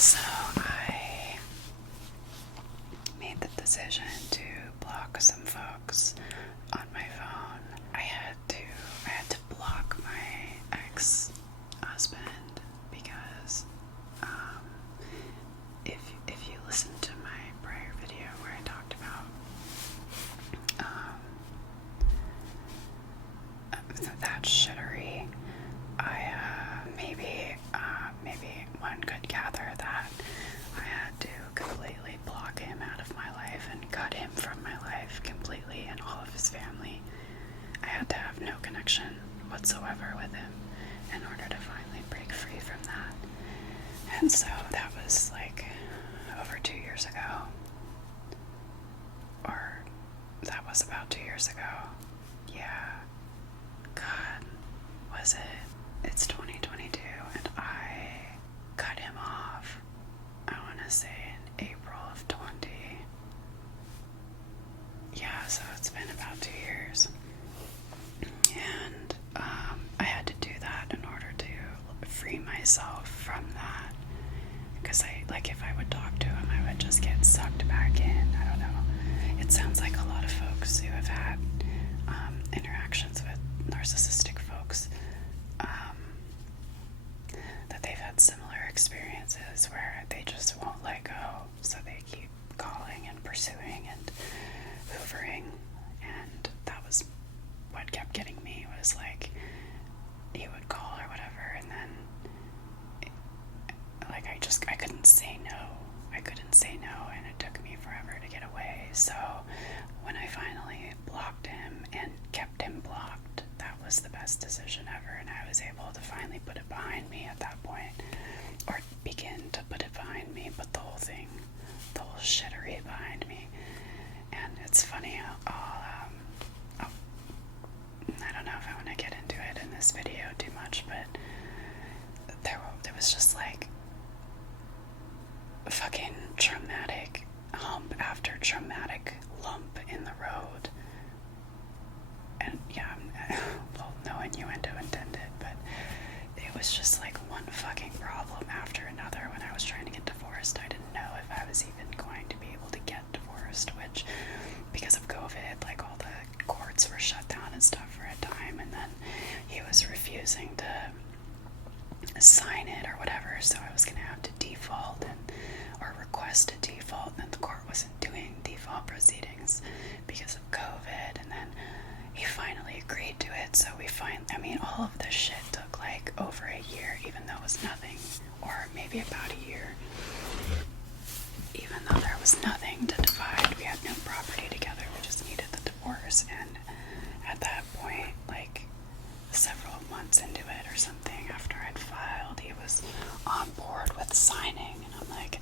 So I made the decision to block some folks on my phone. I had to block my ex-husband because if you listen to my prior video where I talked about that shittery, I maybe one could gather that I had to completely block him out of my life and cut him from my life completely and all of his family. I had to have no connection whatsoever with him in order to finally break free from that. And so that was like over 2 years ago. Or that was about 2 years ago. Yeah. God, was it? It's 2022 and I cut him off, I want to say in April of 20. Yeah, so it's been about 2 years. And I had to do that in order to free myself from that. Because if I would talk to him, I would just get sucked back in. I don't know. It sounds like a lot of folks who have had interactions with narcissistic folks, that they've had similar experiences where they just won't let go, so they keep calling and pursuing and hoovering. And that was what kept getting me, was like he would call or whatever, and then I couldn't say no. And it took me forever to get away. So when I finally blocked him and kept him blocked, that was the best decision ever, and I was able to finally put it behind me at that point, or begin to put it behind me, put the whole shittery behind me. And it's funny, I don't know if I want to get into it in this video too much, but there was just like fucking traumatic hump after traumatic lump in the road. And yeah, well, no innuendo intended, but it was just like one fucking problem after another. When I was trying to get divorced, I didn't know if I was even going to be able to get divorced, which, because of COVID, like all the courts were shut down and stuff for a time, and then he was refusing to sign it or whatever, so I was gonna have to default or request a default, and the court wasn't doing default proceedings because of COVID, and then he finally agreed to it. So all of this shit took like over a year, even though it was nothing, or maybe about a year, even though there was nothing to divide. We had no property together, we just needed the divorce. And at that point, like several months into it or something, after I'd filed, he was on board with signing, and I'm like,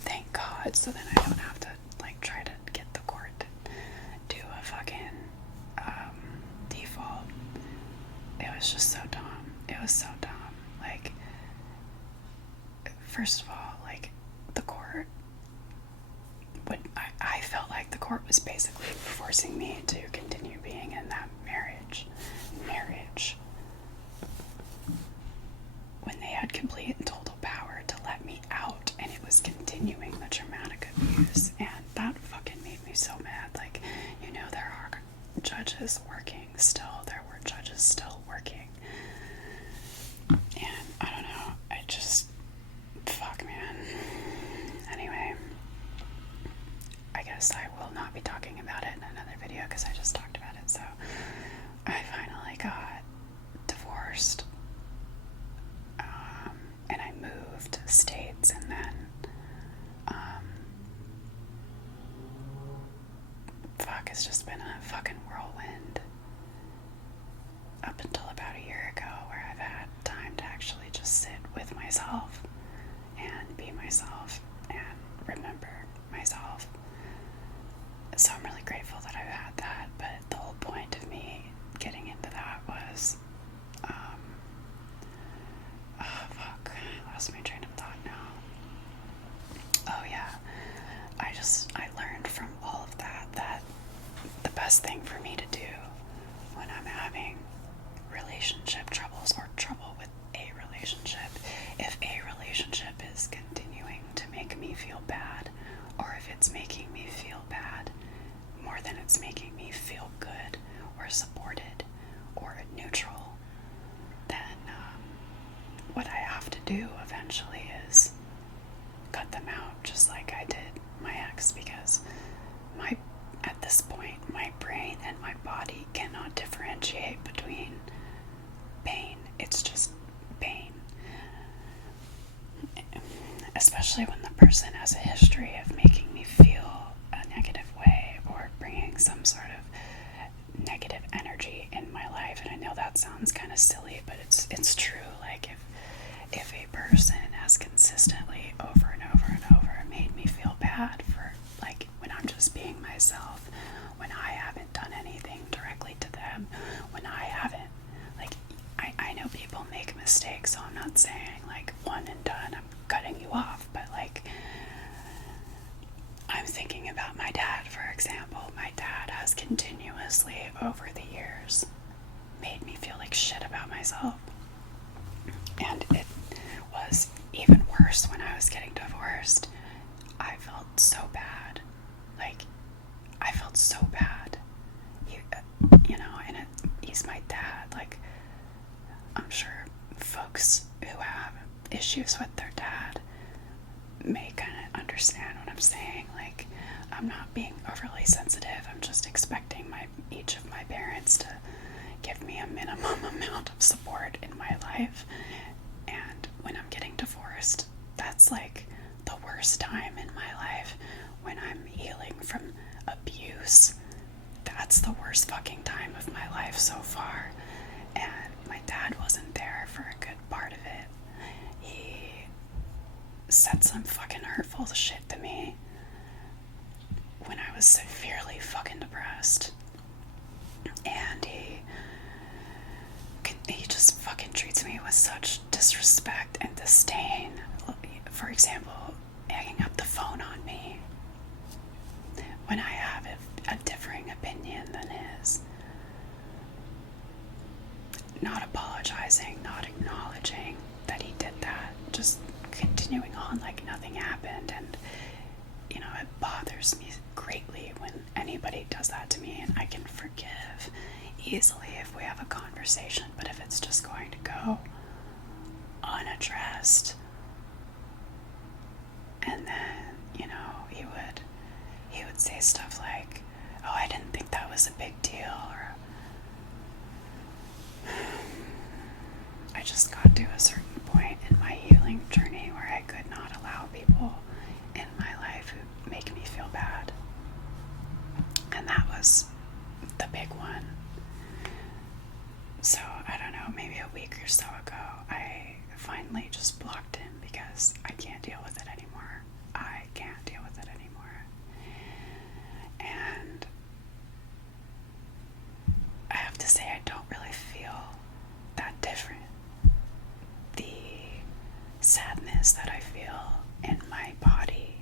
thank God, so then I don't have to like try to get the court to do a fucking default. It was just so dumb. It was so dumb. Like, first of all, like, the court I felt like the court was basically forcing me to continue being in that marriage when they had complete and total power to let me out, and it was continuing the traumatic abuse. And that fucking made me so mad. Like, there are judges working still. There were judges still working. And I don't know. Fuck, man. Anyway, I guess I will not be talking about it in another video because I just talked about it. So I finally got divorced. And I moved states, and then it's just been a fucking whirlwind up until about a year ago, where I've had time to actually just sit with myself and be myself and remember myself. So I'm really grateful that I've had that, but the whole point of me getting into that was I lost my train of thought now. Oh yeah, I learned from all of that the best thing for me to do when I'm having relationship troubles or trouble with a relationship, if a relationship is continuing feel bad, or if it's making me feel bad more than it's making me feel good or supported or neutral, then what I have to do eventually is cut them out, just like I did my ex, because at this point my brain and my body cannot differentiate between pain. It's just pain, especially when the person has a history of making me feel a negative way or bringing some sort of negative energy in my life. And I know that sounds kind of silly, but it's true. Like if a person has consistently over and over and over made me feel bad for, like, when I'm just being myself, when I haven't done anything directly to them, when I haven't, like, I know people make mistakes, so I'm not saying like one and done, I'm cutting you off, but like, I'm thinking about my dad, for example. My dad has continuously over the years made me feel like shit about myself. And it was even worse when I was getting divorced. I felt so bad. Like, I felt so bad. And he's my dad. Like, I'm sure folks who have issues with their dad may kind of understand what I'm saying. Like, I'm not being overly sensitive. I'm just expecting each of my parents to give me a minimum amount of support in my life. And when I'm getting divorced, that's like the worst time in my life. When I'm healing from abuse, that's the worst fucking time of my life so far. And my dad wasn't there for a good part of it. He said some fucking hurtful shit to me when I was severely fucking depressed. And he just fucking treats me with such disrespect and disdain. For example, hanging up the phone on me when I have a differing opinion than his. Not apologizing, not acknowledging that he did that, just continuing on like nothing happened. And it bothers me greatly when anybody does that to me, and I can forgive easily if we have a conversation, but if it's just going to go unaddressed, and then he would say stuff like, oh, I didn't think that was a big deal, or I just got to a certain point in my healing journey where I could not allow people in my life who make me feel bad. And that was the big one. So, I don't know, maybe a week or so ago, I finally just blocked him because I can't deal with it anymore. I can't deal with it anymore. And I have to say, I don't really feel that different. The sadness that I feel in my body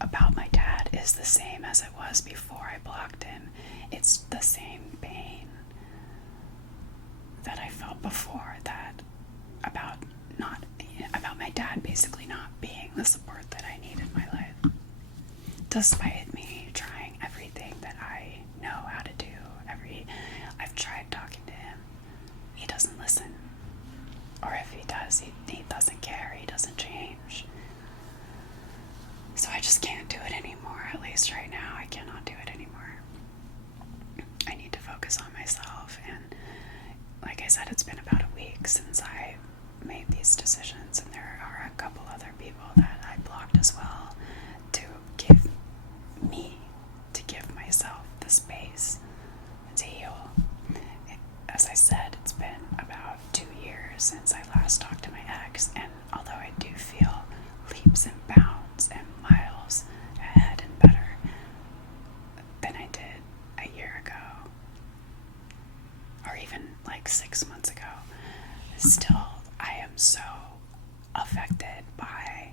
about my dad is the same as it was before I blocked him. It's the same pain that I felt before, that about my dad basically not being the support that I need in my life, despite me trying everything that I know how to do. I've tried talking to him. He doesn't listen, or if he does, he doesn't care. He doesn't change. So I just can't do it anymore. At least right now, I cannot do it anymore. I need to focus on myself. And like I said, it's been about a week since I made these decisions, and there are a couple other people that I blocked as well, to give myself the space to heal. As I said, it's been about 2 years since I last talked to my ex, and although I do feel leaps and bounds and miles ahead and better than I did a year ago, or even like 6 months ago, still I am so affected by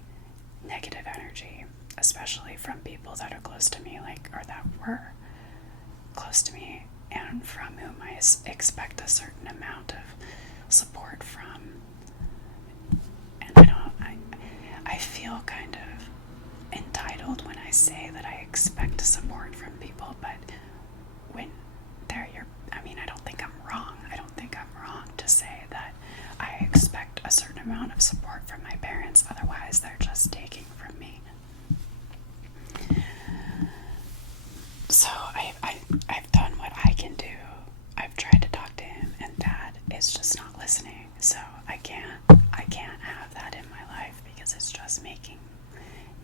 negative energy, especially from people that are close to me, or that were close to me, and from whom I expect a certain amount of support from. And I feel kind of say that I expect support from people, but when they're your, I mean, I don't think I'm wrong. I don't think I'm wrong to say that I expect a certain amount of support from my parents, otherwise they're just taking from me. So I've done what I can do. I've tried to talk to him, and Dad is just not listening. So I can't have that in my life, because it's just making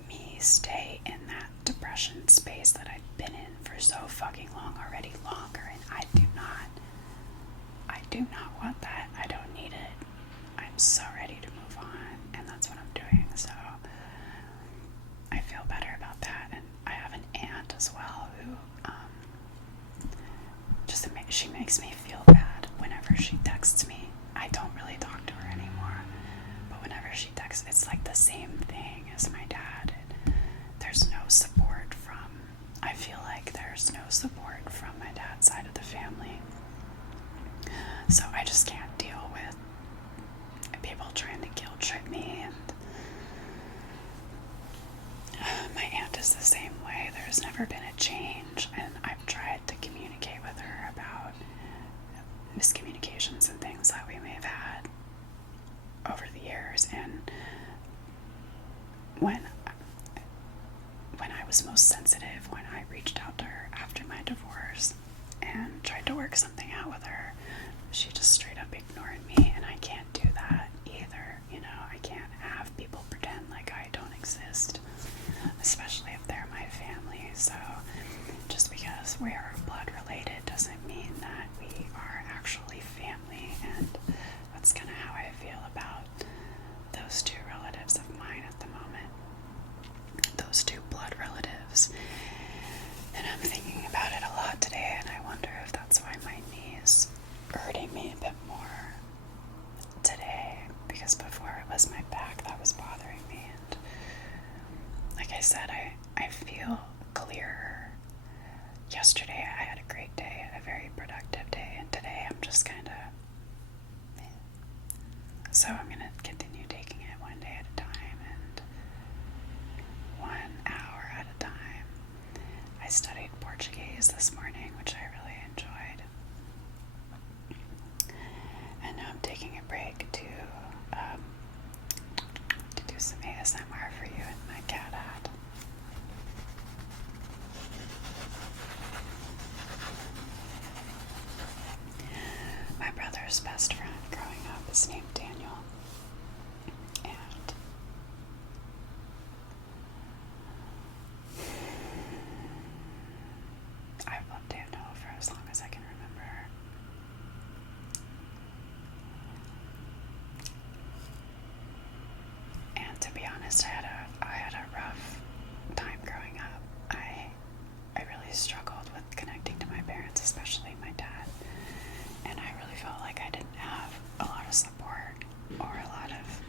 me stay in that depression space that I've been in for so fucking long already, longer, and I do not want that. I don't need it. I'm so ready to move on, and that's what I'm doing. So I feel better about that. And I have an aunt as well who she makes me feel bad whenever she texts me. I don't really talk to her anymore, but whenever she texts, it's like the same thing as my dad. There's no support from, I feel like there's no support from my dad's side of the family. So I just can't deal with people trying to guilt trip me, and my aunt is the same way. There's never been a change, and I've tried to communicate with her about miscommunications and things that we may have had over the years. And when I was most sensitive, when I reached out to her after my divorce and tried to work something out with her, she just straight up ignored me, and I can't do that either. You know, I can't have people pretend like I don't exist, especially if they're my family. So just because we are blood related doesn't mean that we are actually family, and that's kind of how I feel about those two relatives of mine at the moment. Those two blood relatives. And I'm thinking about it a lot today, and I wonder if that's why my knee is hurting me a bit more today, because before it was my back that was bothering me. And like I said, I feel clearer. Yesterday I had a great day, a very productive day, and today I'm just kind of, so I'm going to continue taking it one day at a time and 1 hour at a time. I studied Portuguese this morning, which I really enjoyed. And now I'm taking a break to do some ASMR for you in my cat hat. My brother's best friend growing up is named Daniel, and I've loved Daniel for as long as I can remember. And to be honest, I had a rough time growing up. I really struggled with connecting to my parents, especially my dad. And I really felt like I didn't have a lot of support or a lot of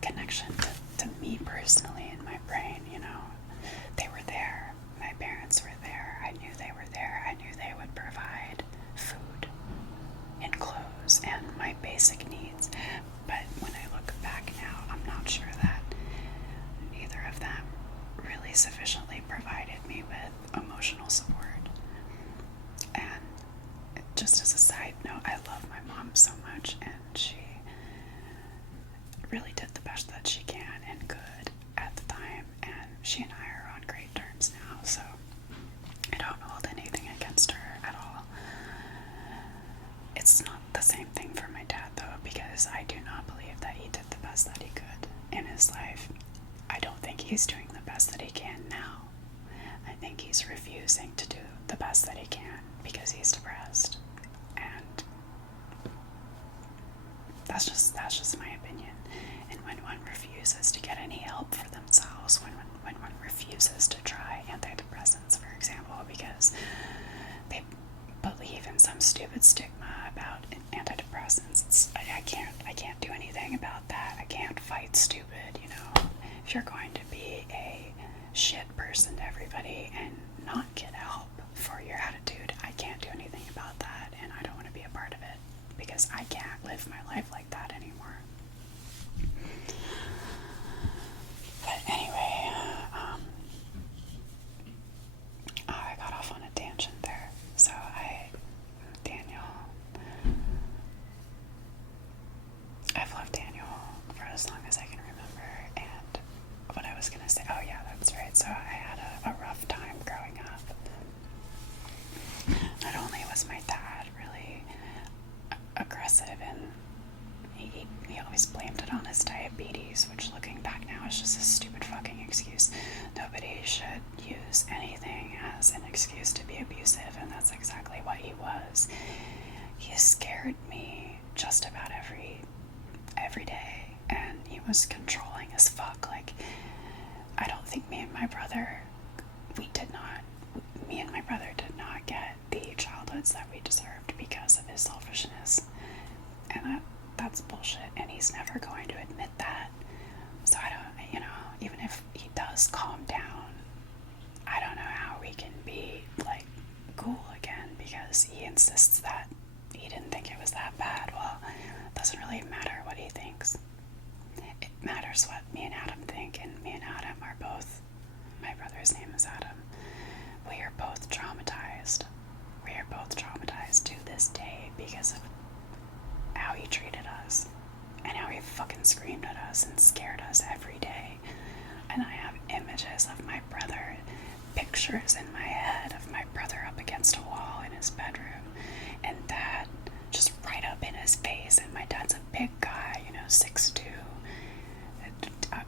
connection to me personally in my brain, you know. They were there. My parents were there. I knew they were there. I knew they would provide food and clothes and my basic needs. But when I look back now, I'm not sure that either of them really sufficiently provided me with emotional support. And just as a side note, I love my mom so much, and she really did the best that she can and could at the time, and she and I are on great terms now, so I don't hold anything against her at all. It's not the same thing for my dad, though, because I do not believe that he did the best that he could in his life. I don't think he's doing the best that he can now. I think he's refusing to do the best that he can because he's depressed. And that's just my opinion. And when one refuses to get any help for themselves, when one refuses to try antidepressants, for example, because they believe in some stupid stigma about antidepressants, I can't do anything about that. I can't fight stupid, you know. If you're going to be a shit person to everybody and not get help for your attitude, I can't do anything about that, and I don't want to be a part of it, because I can't live my life like that anymore. But anyway, was gonna say, oh yeah, that's right. So I had a rough time growing up. Not only was my dad really aggressive, and he always blamed it on his diabetes, which looking back now is just a stupid fucking excuse. Nobody should use anything as an excuse to be abusive, and that's exactly what he was. He scared me just about every day, and he was controlling as fuck. Like, I don't think me and my brother did not get the childhoods that we deserved because of his selfishness. And that's bullshit, and he's never going to admit that. So I don't, even if he does calm down, I don't know how we can be, like, cool again, because he insists that he didn't think it was that bad. Well, it doesn't really matter what he thinks. It matters what me and Adam think, and me and Adam are both, my brother's name is Adam, we are both traumatized. We are both traumatized to this day because of how he treated us, and how he fucking screamed at us and scared us every day. And I have images of my brother, pictures in my head of my brother up against a wall in his bedroom, and Dad just right up in his face. And my dad's a big guy, 6'2",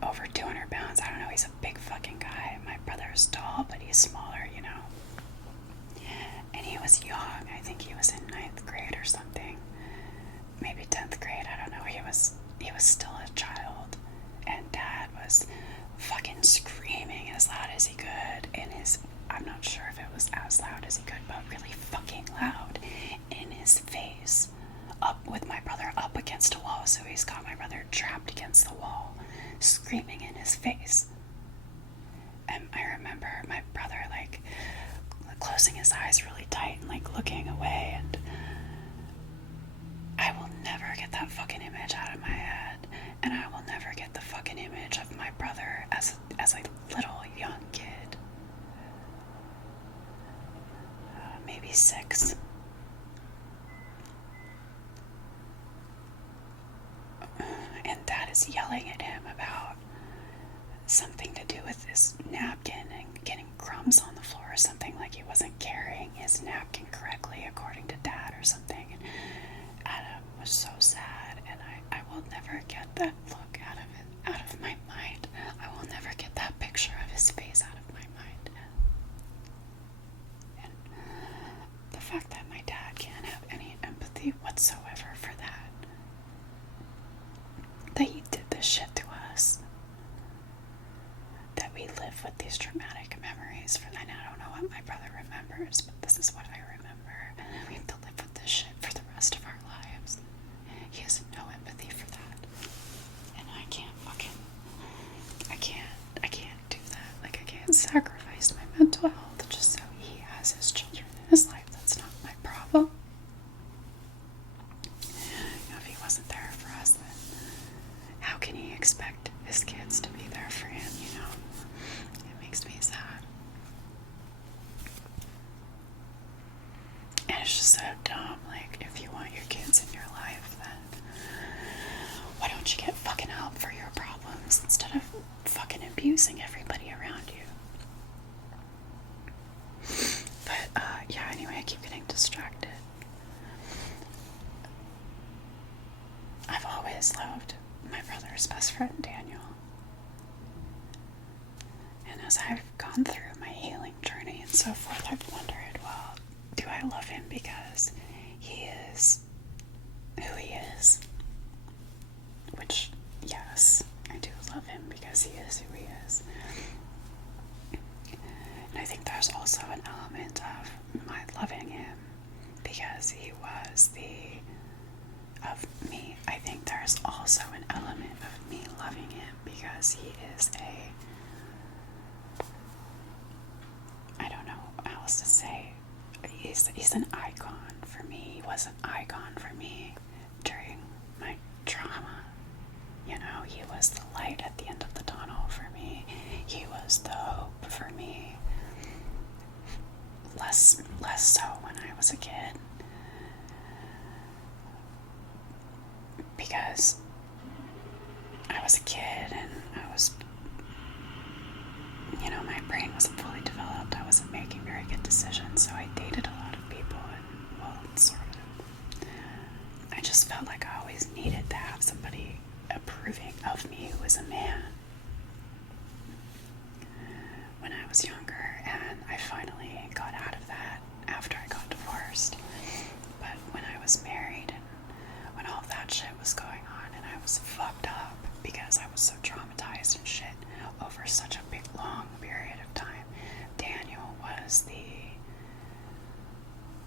over 200 pounds. I don't know, he's a big fucking guy. My brother's tall, but he's smaller, And he was young. I think he was in 9th grade or something. Maybe 10th grade, I don't know. He was still a child, and Dad was fucking screaming as loud as he could I'm not sure if it was as loud as he could, but really fucking loud in his face, up with my brother up against a wall. So he's got my brother trapped against the wall, screaming in his face. And I remember my brother, like, closing his eyes really tight and, like, looking away, and I will never get that fucking image out of my head, and I will never get the fucking image of my brother as a little young kid, maybe 6. And Dad is yelling at him about something to do with this napkin and getting crumbs on the floor or something, like he wasn't carrying his napkin correctly according to Dad or something. And Adam was so sad, and I will never get that look out of my mind. I will never get that picture of his face out of my mind. And the fact that my dad can't have any empathy whatsoever for that he did this shit to us, that we live with these traumatic memories for that. I don't know what my brother remembers, but this is what I remember. We have to live with this shit for the rest of our lives. He has no empathy for that. And I can't do that. Like, I can't sacrifice my mental health just so he has his children in his life. That's not my problem. If he wasn't there for us, then how can he expect his kids to be there for him, It makes me sad. And it's just so dumb. Like, if you want your kids in your life, then why don't you get fucking help for your problems instead of fucking abusing everybody around you? But, yeah, anyway, I keep getting distracted. I've always loved my brother's best friend, Daniel. And as I've gone through my healing journey and so forth, I've wondered, well, do I love him because he is who he is? Which, yes, I do love him because he is who he is. And I think there's also an element of my loving him because he was of me. I think there's also an element of me loving him because he is I don't know how else to say, he's an icon for me. He was an icon for me during my trauma. He was the light at the end of the tunnel for me. He was the hope for me. Less so when I was a kid. Because I was a kid and I was my brain wasn't fully developed. I wasn't making very good decisions, so I dated a lot of people, and, well, sort of. I just felt like I always needed to have somebody approving of me who was a man when I was younger, and I finally got out of that after I got divorced. But when I was married and when all of that shit was going on and I was fucked up because I was so traumatized and shit over such a big long period of time, Daniel was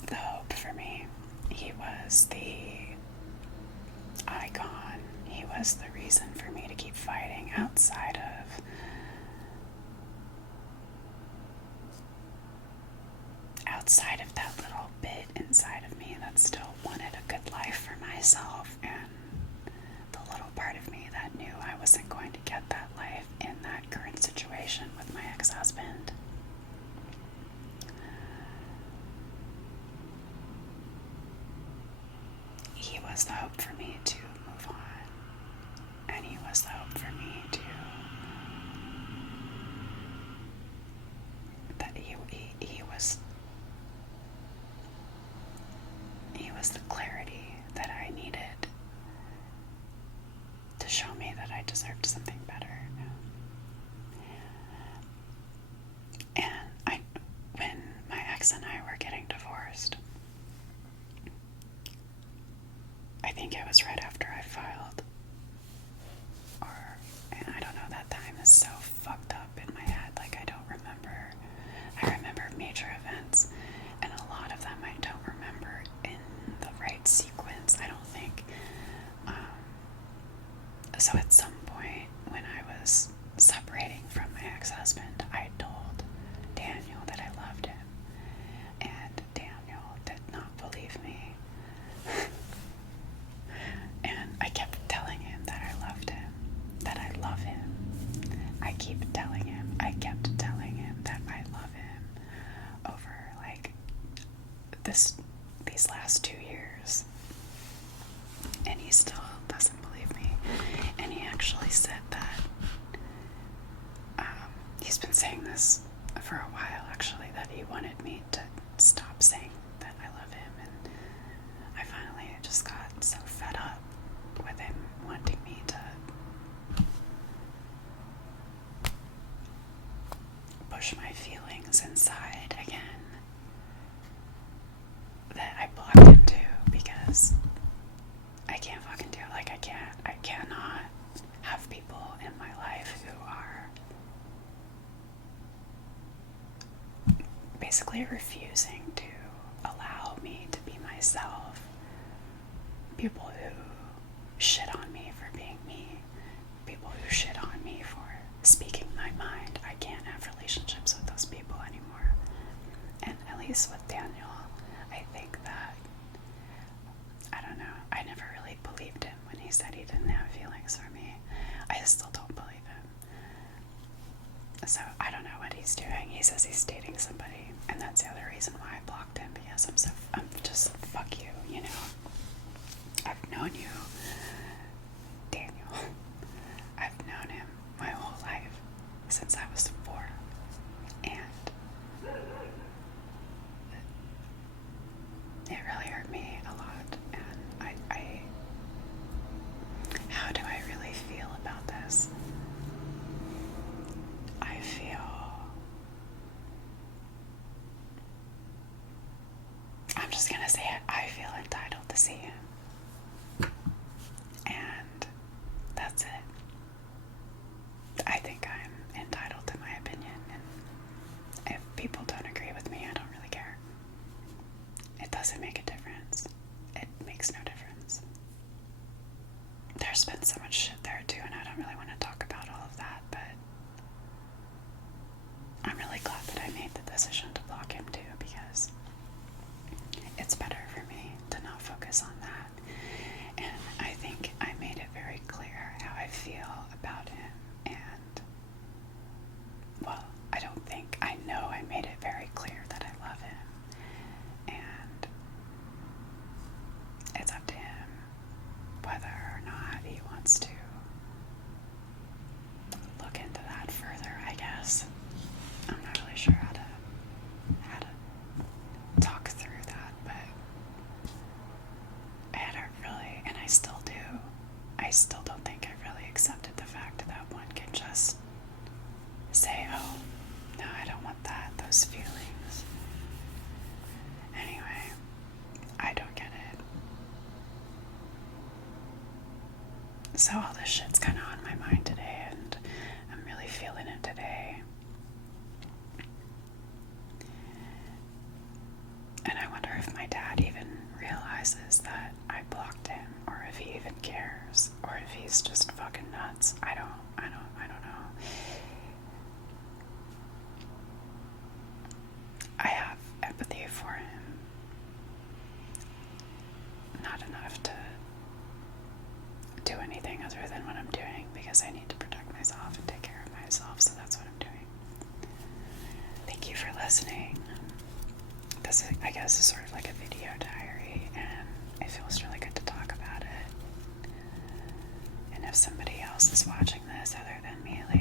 the hope for me. He was the icon. He was the reason for me to keep fighting outside of that little bit inside of me that still wanted a good life for myself, and the little part of me that knew I wasn't going to get that life in that current situation with my ex-husband. He was the hope for me to move on, and he was the hope for me to that he was the clarity that I needed to show me that I deserved something better. And when my ex and I were getting divorced, I think it was right after I filed, and I don't know, that time is so fucked up in my head, like I don't remember. I remember major events, and a lot of them I don't remember in the right sequence, I don't think. So at some point when I was separating from my ex-husband, I told Daniel that I loved him, and Daniel did not believe me. And I kept telling him that I loved him, that I love him. I kept telling him that I love him over like these last 2 years. And he still doesn't believe me. And he actually said that he's been saying this for a while, actually, that he wanted me to stop saying that I love him. And I finally just got so fed up with him wanting me to push my feelings inside again that I blocked him too, because I can't fucking do it. Like, I cannot have people in my life who are basically refusing to allow me to be myself. People who shit on me for being me. People who shit on me for speaking my mind. I can't have relationships with those people anymore. And at least with Daniel, I think that, I don't know, I never really believed him when he said he didn't have feelings for me. I still don't believe him. So I don't know what he's doing. He says he's dating somebody, and that's the other reason why I blocked him, because I'm just, fuck you, you know. I've known you, Daniel. I've known him my whole life, since I was 4. And it really hurt me a lot. And how do I really feel about this? I feel, I'm just gonna say it, I feel entitled to see him. And that's it. I think I'm entitled to my opinion, and if people don't agree with me, I don't really care. It doesn't make a difference. It makes no difference. There's been so much shit there too, and I don't really want to talk about all of that, but I'm really glad that I made the decision to block him too, because it's better for me to not focus on that. And I think I made it very clear how I feel about him. And, well, I know I made it very clear that I love him. And it's up to him whether or not he wants to look into that further, I guess. those feelings. Anyway, I don't get it. So all this shit's kind of on my mind today, and I'm really feeling it today. And I wonder if my dad even realizes that I blocked him, or if he even cares, or if he's just fucking nuts. I don't know. I have empathy for him. Not enough to do anything other than what I'm doing, because I need to protect myself and take care of myself, so that's what I'm doing. Thank you for listening. This, I guess, is sort of like a video diary, and it feels really good to talk about it. And if somebody else is watching this other than me, like,